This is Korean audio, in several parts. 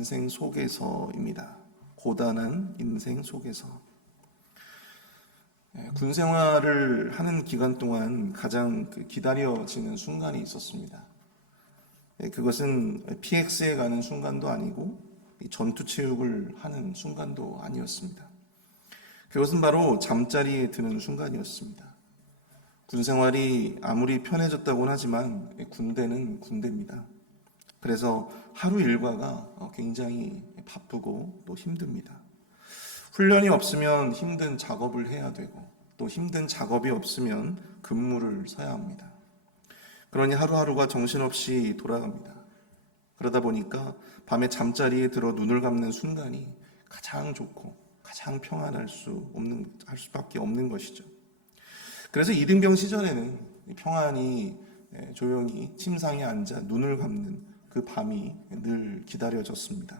인생 속에서입니다. 고단한 인생 속에서. 군 생활을 하는 기간 동안 가장 기다려지는 순간이 있었습니다. 그것은 PX에 가는 순간도 아니고 전투 체육을 하는 순간도 아니었습니다. 그것은 바로 잠자리에 드는 순간이었습니다. 군 생활이 아무리 편해졌다고는 하지만 군대는 군대입니다. 그래서 하루 일과가 굉장히 바쁘고 또 힘듭니다. 훈련이 없으면 힘든 작업을 해야 되고 또 힘든 작업이 없으면 근무를 서야 합니다. 그러니 하루하루가 정신없이 돌아갑니다. 그러다 보니까 밤에 잠자리에 들어 눈을 감는 순간이 가장 좋고 가장 평안할 수밖에 없는 것이죠. 그래서 이등병 시절에는 평안히 조용히 침상에 앉아 눈을 감는 그 밤이 늘 기다려졌습니다.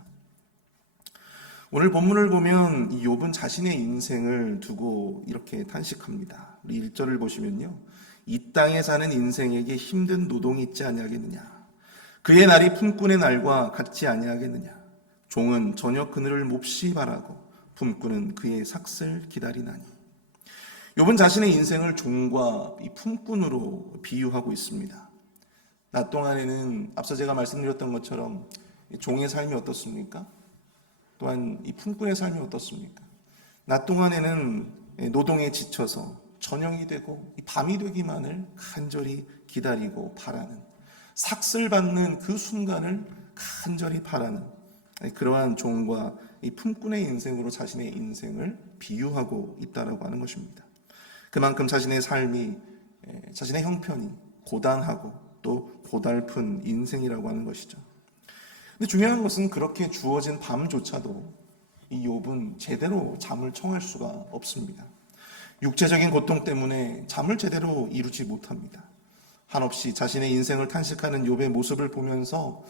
오늘 본문을 보면 이 욥은 자신의 인생을 두고 이렇게 탄식합니다. 우리 1절을 보시면요. 이 땅에 사는 인생에게 힘든 노동이 있지 아니하겠느냐. 그의 날이 품꾼의 날과 같지 아니하겠느냐. 종은 저녁 그늘을 몹시 바라고 품꾼은 그의 삭슬 기다리나니. 욥은 자신의 인생을 종과 이 품꾼으로 비유하고 있습니다. 낮 동안에는 앞서 제가 말씀드렸던 것처럼 종의 삶이 어떻습니까? 또한 이 품꾼의 삶이 어떻습니까? 낮 동안에는 노동에 지쳐서 저녁이 되고 밤이 되기만을 간절히 기다리고 바라는, 삭슬받는 그 순간을 간절히 바라는 그러한 종과 이 품꾼의 인생으로 자신의 인생을 비유하고 있다라고 하는 것입니다. 그만큼 자신의 삶이, 자신의 형편이 고단하고 또 고달픈 인생이라고 하는 것이죠. 근데 중요한 것은 그렇게 주어진 밤조차도 이 욥은 제대로 잠을 청할 수가 없습니다. 육체적인 고통 때문에 잠을 제대로 이루지 못합니다. 한없이 자신의 인생을 탄식하는 욥의 모습을 보면서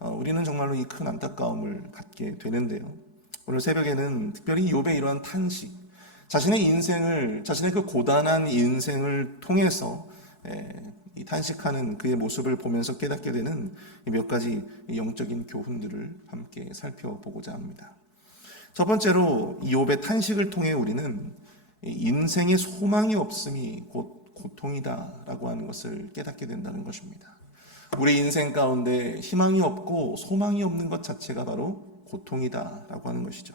우리는 정말로 이 큰 안타까움을 갖게 되는데요. 오늘 새벽에는 특별히 욥의 이러한 탄식, 자신의 인생을, 자신의 그 고단한 인생을 통해서 이 탄식하는 그의 모습을 보면서 깨닫게 되는 몇 가지 영적인 교훈들을 함께 살펴보고자 합니다. 첫 번째로 이 욥의 탄식을 통해 우리는 인생에 소망이 없음이 곧 고통이다라고 하는 것을 깨닫게 된다는 것입니다. 우리 인생 가운데 희망이 없고 소망이 없는 것 자체가 바로 고통이다라고 하는 것이죠.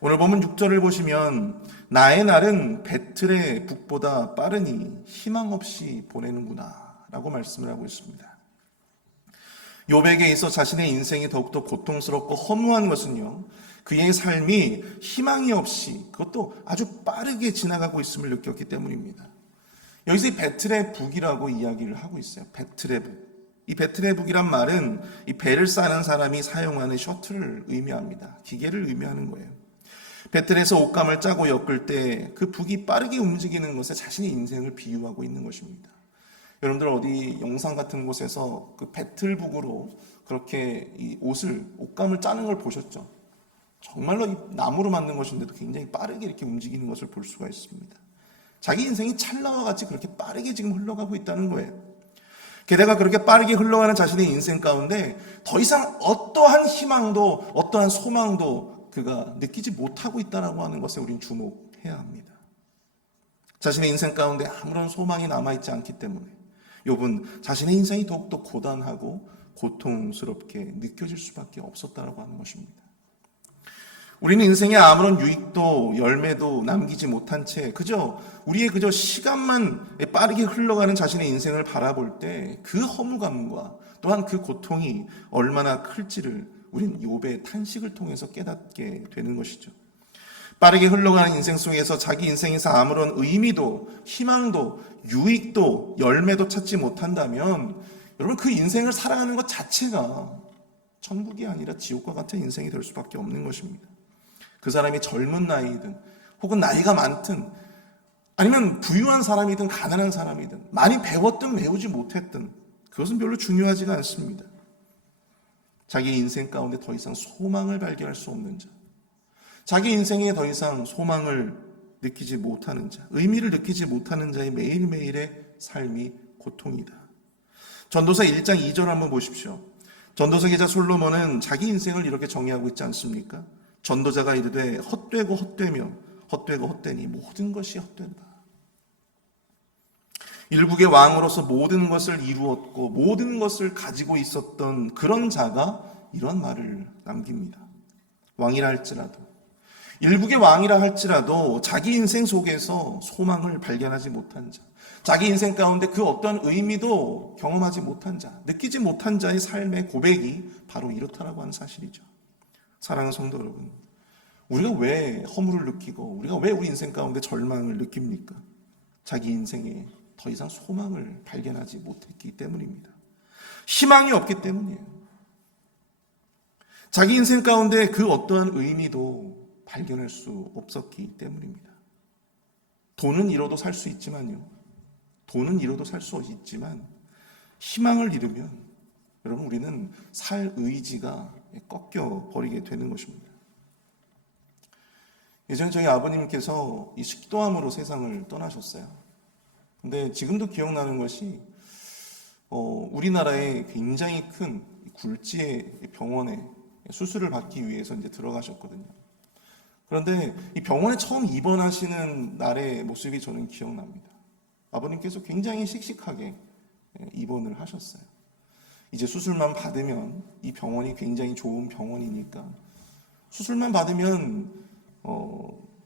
오늘 보면 6절을 보시면 나의 날은 배틀의 북보다 빠르니 희망 없이 보내는구나 라고 말씀을 하고 있습니다. 욥에게 있어 자신의 인생이 더욱더 고통스럽고 허무한 것은요, 그의 삶이 희망이 없이 그것도 아주 빠르게 지나가고 있음을 느꼈기 때문입니다. 여기서 이 배틀의 북이라고 이야기를 하고 있어요. 배틀의 북. 이 배틀의 북이란 말은 이 배를 싸는 사람이 사용하는 셔틀을 의미합니다. 기계를 의미하는 거예요. 배틀에서 옷감을 짜고 엮을 때 그 북이 빠르게 움직이는 것에 자신의 인생을 비유하고 있는 것입니다. 여러분들 어디 영상 같은 곳에서 그 배틀북으로 그렇게 이 옷감을 짜는 걸 보셨죠? 정말로 이 나무로 만든 것인데도 굉장히 빠르게 이렇게 움직이는 것을 볼 수가 있습니다. 자기 인생이 찰나와 같이 그렇게 빠르게 지금 흘러가고 있다는 거예요. 게다가 그렇게 빠르게 흘러가는 자신의 인생 가운데 더 이상 어떠한 희망도 어떠한 소망도 그가 느끼지 못하고 있다라고 하는 것에 우린 주목해야 합니다. 자신의 인생 가운데 아무런 소망이 남아있지 않기 때문에 욥은 자신의 인생이 더욱더 고단하고 고통스럽게 느껴질 수밖에 없었다라고 하는 것입니다. 우리는 인생에 아무런 유익도 열매도 남기지 못한 채 우리의 시간만 빠르게 흘러가는 자신의 인생을 바라볼 때 그 허무감과 또한 그 고통이 얼마나 클지를 우린 욥의 탄식을 통해서 깨닫게 되는 것이죠. 빠르게 흘러가는 인생 속에서 자기 인생에서 아무런 의미도 희망도 유익도 열매도 찾지 못한다면 여러분 그 인생을 살아가는 것 자체가 천국이 아니라 지옥과 같은 인생이 될 수밖에 없는 것입니다. 그 사람이 젊은 나이든 혹은 나이가 많든 아니면 부유한 사람이든 가난한 사람이든 많이 배웠든 배우지 못했든 그것은 별로 중요하지가 않습니다. 자기 인생 가운데 더 이상 소망을 발견할 수 없는 자, 자기 인생에 더 이상 소망을 느끼지 못하는 자, 의미를 느끼지 못하는 자의 매일매일의 삶이 고통이다. 전도서 1장 2절 한번 보십시오. 전도서 기자 솔로몬은 자기 인생을 이렇게 정의하고 있지 않습니까? 전도자가 이르되 헛되고 헛되며 헛되고 헛되니 모든 것이 헛된다. 일국의 왕으로서 모든 것을 이루었고 모든 것을 가지고 있었던 그런 자가 이런 말을 남깁니다. 왕이라 할지라도, 일국의 왕이라 할지라도 자기 인생 속에서 소망을 발견하지 못한 자, 자기 인생 가운데 그 어떤 의미도 경험하지 못한 자, 느끼지 못한 자의 삶의 고백이 바로 이렇다라고 하는 사실이죠. 사랑하는 성도 여러분, 우리가 왜 허물을 느끼고 우리가 왜 우리 인생 가운데 절망을 느낍니까? 자기 인생에 더 이상 소망을 발견하지 못했기 때문입니다. 희망이 없기 때문이에요. 자기 인생 가운데 그 어떠한 의미도 발견할 수 없었기 때문입니다. 돈은 잃어도 살 수 있지만요. 돈은 잃어도 살 수 있지만 희망을 잃으면 여러분 우리는 살 의지가 꺾여 버리게 되는 것입니다. 예전에 저희 아버님께서 이 식도암으로 세상을 떠나셨어요. 근데 지금도 기억나는 것이 우리나라에 굉장히 큰 굴지의 병원에 수술을 받기 위해서 이제 들어가셨거든요. 그런데 이 병원에 처음 입원하시는 날의 모습이 저는 기억납니다. 아버님께서 굉장히 씩씩하게 입원을 하셨어요. 이제 수술만 받으면 이 병원이 굉장히 좋은 병원이니까 수술만 받으면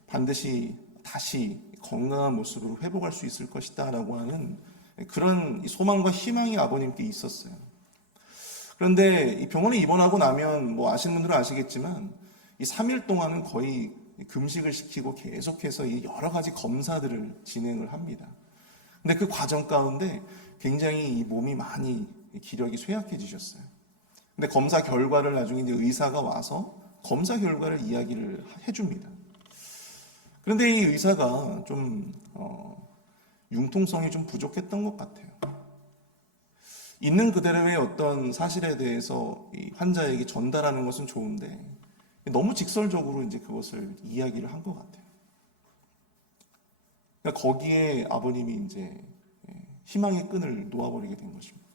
반드시 다시 건강한 모습으로 회복할 수 있을 것이다 라고 하는 그런 소망과 희망이 아버님께 있었어요. 그런데 이 병원에 입원하고 나면 뭐 아시는 분들은 아시겠지만 이 3일 동안은 거의 금식을 시키고 계속해서 이 여러 가지 검사들을 진행을 합니다. 근데 그 과정 가운데 굉장히 이 몸이 많이 기력이 쇠약해지셨어요. 근데 검사 결과를 나중에 이제 의사가 와서 검사 결과를 이야기를 해줍니다. 그런데 이 의사가 좀 융통성이 좀 부족했던 것 같아요. 있는 그대로의 어떤 사실에 대해서 이 환자에게 전달하는 것은 좋은데 너무 직설적으로 이제 그것을 이야기를 한 것 같아요. 그러니까 거기에 아버님이 이제 희망의 끈을 놓아버리게 된 것입니다.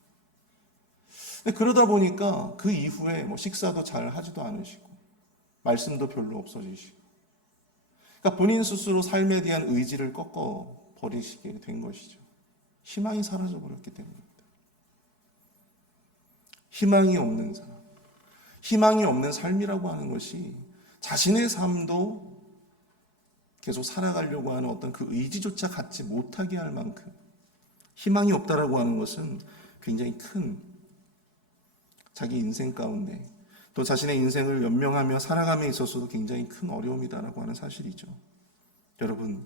근데 그러다 보니까 그 이후에 뭐 식사도 잘 하지도 않으시고 말씀도 별로 없어지시고, 그러니까 본인 스스로 삶에 대한 의지를 꺾어 버리시게 된 것이죠. 희망이 사라져 버렸기 때문입니다. 희망이 없는 사람, 희망이 없는 삶이라고 하는 것이 자신의 삶도 계속 살아가려고 하는 어떤 그 의지조차 갖지 못하게 할 만큼 희망이 없다라고 하는 것은 굉장히 큰 자기 인생 가운데 또 자신의 인생을 연명하며 살아감에 있어서도 굉장히 큰 어려움이다라고 하는 사실이죠. 여러분,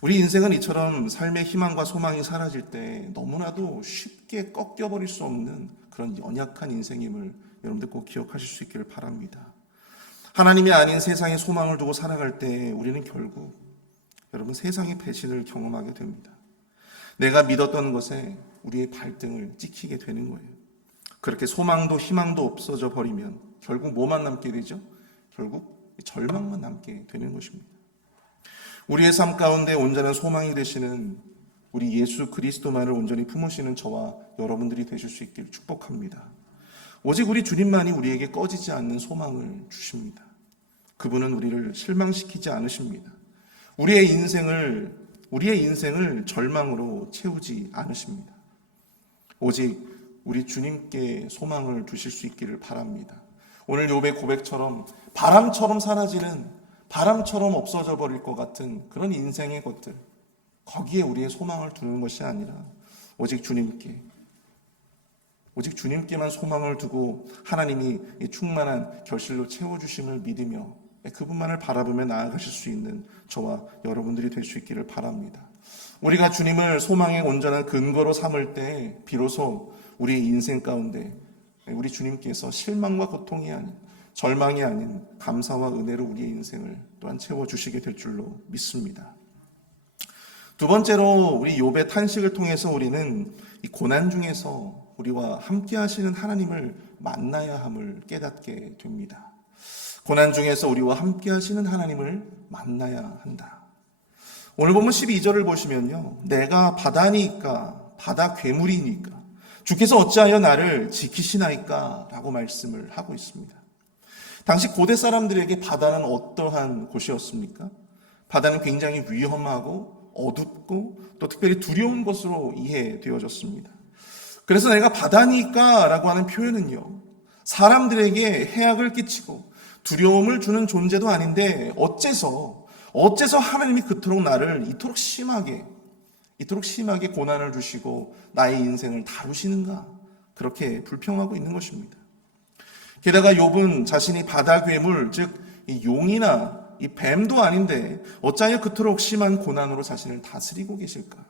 우리 인생은 이처럼 삶의 희망과 소망이 사라질 때 너무나도 쉽게 꺾여버릴 수 없는 그런 연약한 인생임을 여러분들 꼭 기억하실 수 있기를 바랍니다. 하나님이 아닌 세상에 소망을 두고 살아갈 때 우리는 결국 여러분 세상의 배신을 경험하게 됩니다. 내가 믿었던 것에 우리의 발등을 찍히게 되는 거예요. 그렇게 소망도 희망도 없어져 버리면 결국 뭐만 남게 되죠? 결국 절망만 남게 되는 것입니다. 우리의 삶 가운데 온전한 소망이 되시는 우리 예수 그리스도만을 온전히 품으시는 저와 여러분들이 되실 수 있기를 축복합니다. 오직 우리 주님만이 우리에게 꺼지지 않는 소망을 주십니다. 그분은 우리를 실망시키지 않으십니다. 우리의 인생을 절망으로 채우지 않으십니다. 오직 우리 주님께 소망을 두실 수 있기를 바랍니다. 오늘 욥의 고백처럼 바람처럼 사라지는, 바람처럼 없어져 버릴 것 같은 그런 인생의 것들, 거기에 우리의 소망을 두는 것이 아니라 오직 주님께만 소망을 두고 하나님이 충만한 결실로 채워주심을 믿으며 그분만을 바라보며 나아가실 수 있는 저와 여러분들이 될 수 있기를 바랍니다. 우리가 주님을 소망의 온전한 근거로 삼을 때 비로소 우리의 인생 가운데 우리 주님께서 실망과 고통이 아닌, 절망이 아닌 감사와 은혜로 우리의 인생을 또한 채워주시게 될 줄로 믿습니다. 두 번째로 우리 욥의 탄식을 통해서 우리는 이 고난 중에서 우리와 함께 하시는 하나님을 만나야 함을 깨닫게 됩니다. 고난 중에서 우리와 함께 하시는 하나님을 만나야 한다. 오늘 보면 12절을 보시면요, 내가 바다니까 바다 괴물이니까 주께서 어찌하여 나를 지키시나이까? 라고 말씀을 하고 있습니다. 당시 고대 사람들에게 바다는 어떠한 곳이었습니까? 바다는 굉장히 위험하고 어둡고 또 특별히 두려운 것으로 이해되어졌습니다. 그래서 내가 바다니까 라고 하는 표현은요, 사람들에게 해악을 끼치고 두려움을 주는 존재도 아닌데 어째서 하나님이 그토록 나를 이토록 심하게 고난을 주시고 나의 인생을 다루시는가? 그렇게 불평하고 있는 것입니다. 게다가 욥은 자신이 바다 괴물, 즉 이 용이나 이 뱀도 아닌데 어찌하여 그토록 심한 고난으로 자신을 다스리고 계실까?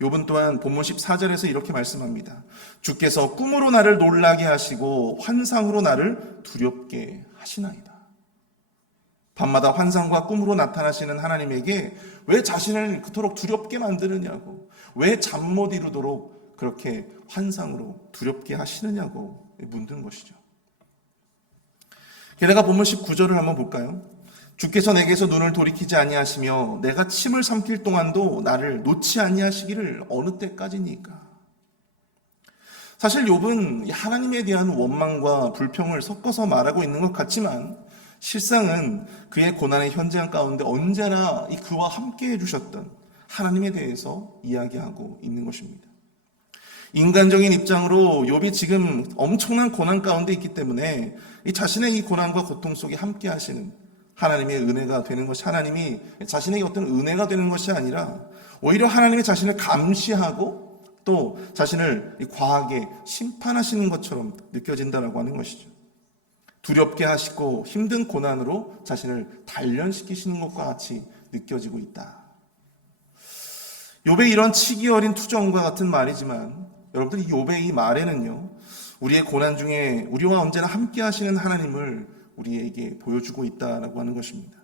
욥은 또한 본문 14절에서 이렇게 말씀합니다. 주께서 꿈으로 나를 놀라게 하시고 환상으로 나를 두렵게 하시나이다. 밤마다 환상과 꿈으로 나타나시는 하나님에게 왜 자신을 그토록 두렵게 만드느냐고, 왜 잠 못 이루도록 그렇게 환상으로 두렵게 하시느냐고 묻는 것이죠. 게다가 본문 19절을 한번 볼까요? 주께서 내게서 눈을 돌이키지 아니하시며 내가 침을 삼킬 동안도 나를 놓지 아니하시기를 어느 때까지니까. 사실 욥은 하나님에 대한 원망과 불평을 섞어서 말하고 있는 것 같지만 실상은 그의 고난의 현장 가운데 언제나 그와 함께 해주셨던 하나님에 대해서 이야기하고 있는 것입니다. 인간적인 입장으로 욥이 지금 엄청난 고난 가운데 있기 때문에 자신의 이 고난과 고통 속에 함께 하시는 하나님의 은혜가 되는 것이, 하나님이 자신에게 어떤 은혜가 되는 것이 아니라 오히려 하나님이 자신을 감시하고 또 자신을 과하게 심판하시는 것처럼 느껴진다라고 하는 것이죠. 두렵게 하시고 힘든 고난으로 자신을 단련시키시는 것과 같이 느껴지고 있다. 욥의 이런 치기 어린 투정과 같은 말이지만 여러분들, 이 욥의 이 말에는요, 우리의 고난 중에 우리와 언제나 함께 하시는 하나님을 우리에게 보여주고 있다라고 하는 것입니다.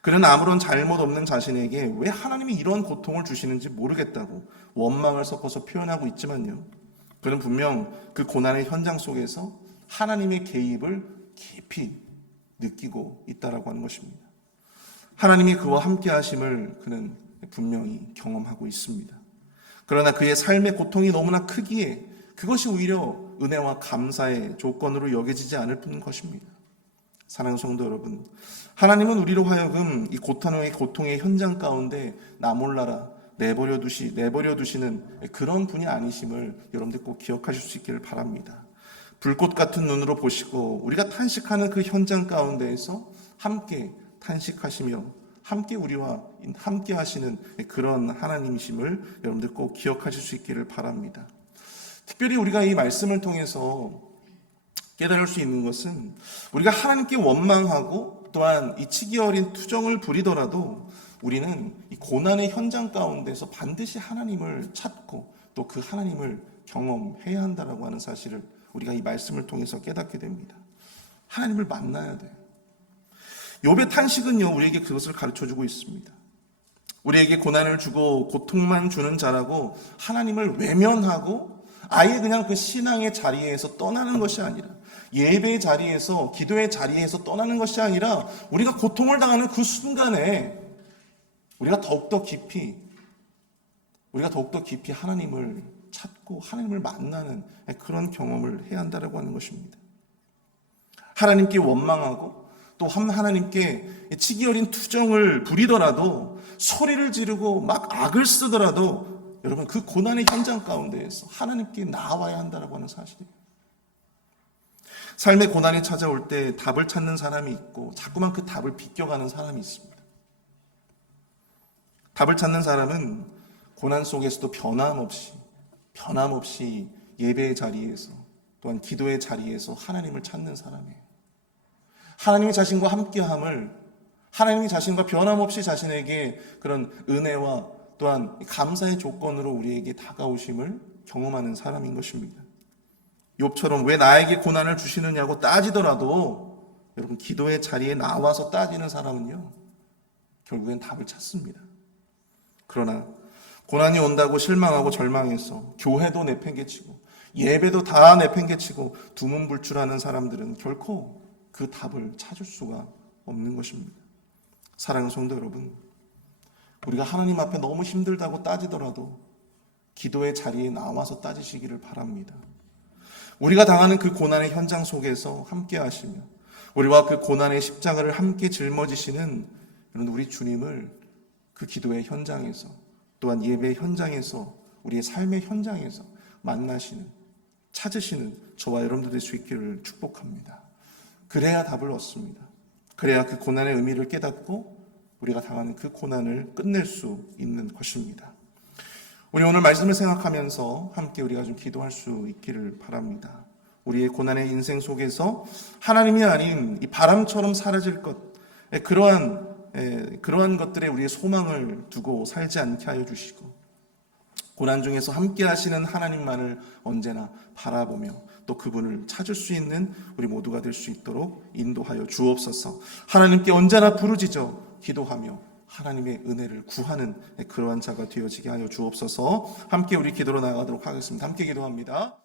그는 아무런 잘못 없는 자신에게 왜 하나님이 이런 고통을 주시는지 모르겠다고 원망을 섞어서 표현하고 있지만요, 그는 분명 그 고난의 현장 속에서 하나님의 개입을 깊이 느끼고 있다라고 하는 것입니다. 하나님이 그와 함께 하심을 그는 분명히 경험하고 있습니다. 그러나 그의 삶의 고통이 너무나 크기에 그것이 오히려 은혜와 감사의 조건으로 여겨지지 않을 뿐인 것입니다. 사랑하는 성도 여러분, 하나님은 우리로 하여금 이 고통의 현장 가운데 나 몰라라 내버려 두시는 그런 분이 아니심을 여러분들 꼭 기억하실 수 있기를 바랍니다. 불꽃 같은 눈으로 보시고 우리가 탄식하는 그 현장 가운데에서 함께 탄식하시며 함께 우리와 함께 하시는 그런 하나님이심을 여러분들 꼭 기억하실 수 있기를 바랍니다. 특별히 우리가 이 말씀을 통해서 깨달을 수 있는 것은 우리가 하나님께 원망하고 또한 이 치기 어린 투정을 부리더라도 우리는 이 고난의 현장 가운데서 반드시 하나님을 찾고 또 그 하나님을 경험해야 한다라고 하는 사실을 우리가 이 말씀을 통해서 깨닫게 됩니다. 하나님을 만나야 돼요. 욥의 탄식은요, 우리에게 그것을 가르쳐주고 있습니다. 우리에게 고난을 주고 고통만 주는 자라고 하나님을 외면하고 아예 그냥 그 신앙의 자리에서 떠나는 것이 아니라, 예배의 자리에서, 기도의 자리에서 떠나는 것이 아니라 우리가 고통을 당하는 그 순간에 우리가 더욱더 깊이 하나님을 찾고 하나님을 만나는 그런 경험을 해야 한다고 하는 것입니다. 하나님께 원망하고 또 하나님께 치기 어린 투정을 부리더라도, 소리를 지르고 막 악을 쓰더라도 여러분, 그 고난의 현장 가운데에서 하나님께 나와야 한다고 하는 사실이에요. 삶의 고난이 찾아올 때 답을 찾는 사람이 있고 자꾸만 그 답을 비껴가는 사람이 있습니다. 답을 찾는 사람은 고난 속에서도 변함없이 예배의 자리에서 또한 기도의 자리에서 하나님을 찾는 사람이에요. 하나님이 자신과 함께함을, 하나님이 자신과 변함없이 자신에게 그런 은혜와 또한 감사의 조건으로 우리에게 다가오심을 경험하는 사람인 것입니다. 욥처럼 왜 나에게 고난을 주시느냐고 따지더라도 여러분, 기도의 자리에 나와서 따지는 사람은요, 결국엔 답을 찾습니다. 그러나 고난이 온다고 실망하고 절망해서 교회도 내팽개치고 예배도 다 내팽개치고 두문불출하는 사람들은 결코 그 답을 찾을 수가 없는 것입니다. 사랑하는 성도 여러분, 우리가 하나님 앞에 너무 힘들다고 따지더라도 기도의 자리에 나와서 따지시기를 바랍니다. 우리가 당하는 그 고난의 현장 속에서 함께 하시며 우리와 그 고난의 십자가를 함께 짊어지시는 우리 주님을 그 기도의 현장에서 또한 예배의 현장에서 우리의 삶의 현장에서 만나시는 찾으시는 저와 여러분들 될 수 있기를 축복합니다. 그래야 답을 얻습니다. 그래야 그 고난의 의미를 깨닫고 우리가 당하는 그 고난을 끝낼 수 있는 것입니다. 우리 오늘 말씀을 생각하면서 함께 우리가 좀 기도할 수 있기를 바랍니다. 우리의 고난의 인생 속에서 하나님이 아닌 이 바람처럼 사라질 것, 그러한 것들에 우리의 소망을 두고 살지 않게 하여 주시고 고난 중에서 함께 하시는 하나님만을 언제나 바라보며 또 그분을 찾을 수 있는 우리 모두가 될 수 있도록 인도하여 주옵소서. 하나님께 언제나 부르짖어 기도하며 하나님의 은혜를 구하는 그러한 자가 되어지게 하여 주옵소서. 함께 우리 기도로 나아가도록 하겠습니다. 함께 기도합니다.